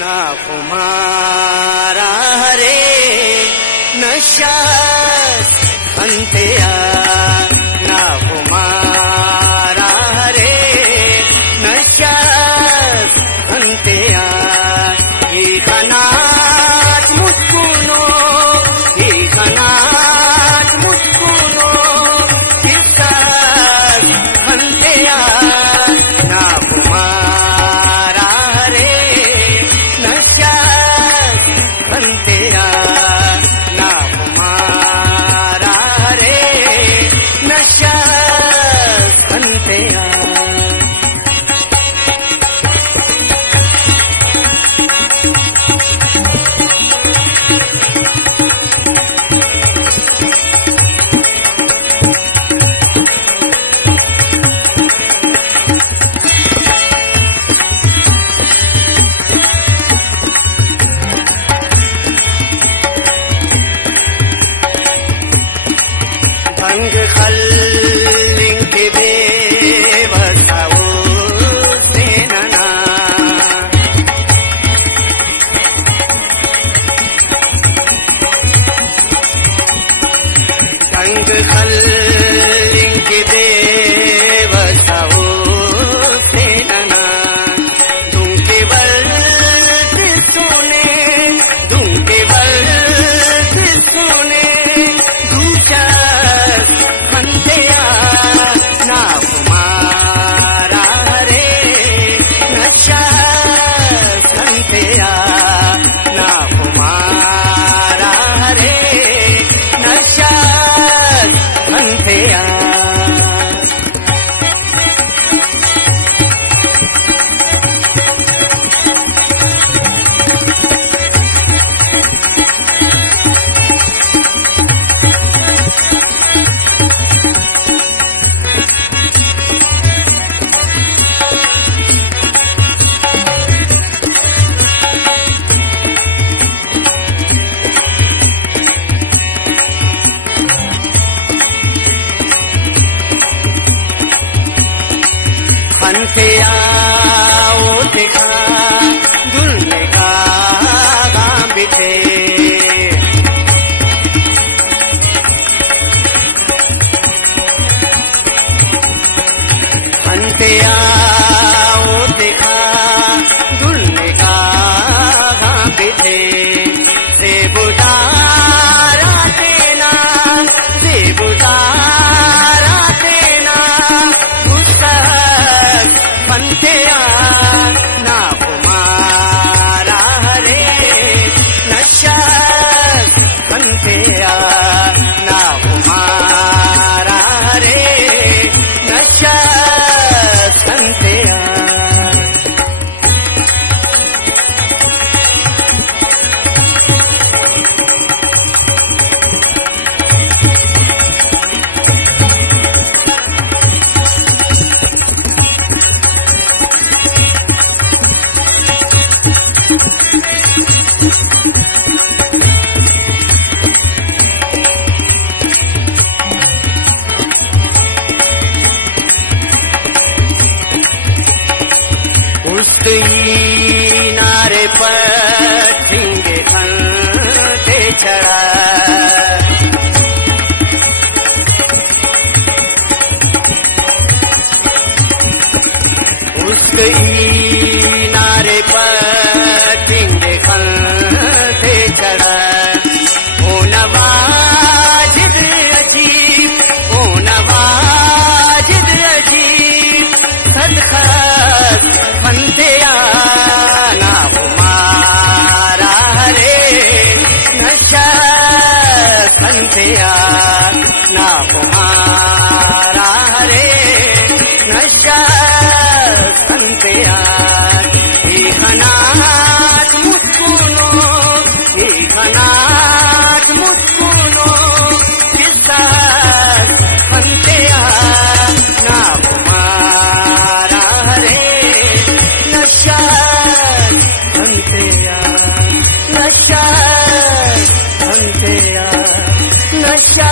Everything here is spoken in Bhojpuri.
ना कुमारा रे नशास अंत्या ना कुमारा रे नशास अंत्या ही खनात मुस्कुनो ही खनात मुस्कुनो किसकास अंत्या ना कुमारा रे नशास अंत्या ना कुमारा रे नशास अंत्या भंग खल्लिंग के बेवसाओ से नना भंग खल्लिंग के बेवसाओ से नना तुम केवल सोने तुम केवल सोने अंत्या ना कुमारा रे नशास अंत्या ना कुमारा रे नशास अंत्या अंत्या ओ देखा दुल्हे का गाम बिठे अंत्या ओ देखा दुल्हे का गाम बिठे से बुदारा देना से बुदारा देना उसका अंत्या ना कुमारा रे नशास अंत्या ना कुमारा रे नशास अंत्या उसकी नारे पर सिंगे खंते चढ़ा उसकी नारे पर सिंगे खंते चढ़ा ओ नवाजिद अजीब ओ नवाजिद अजीब सदखत अंत्या नशा है हम तेरा नशा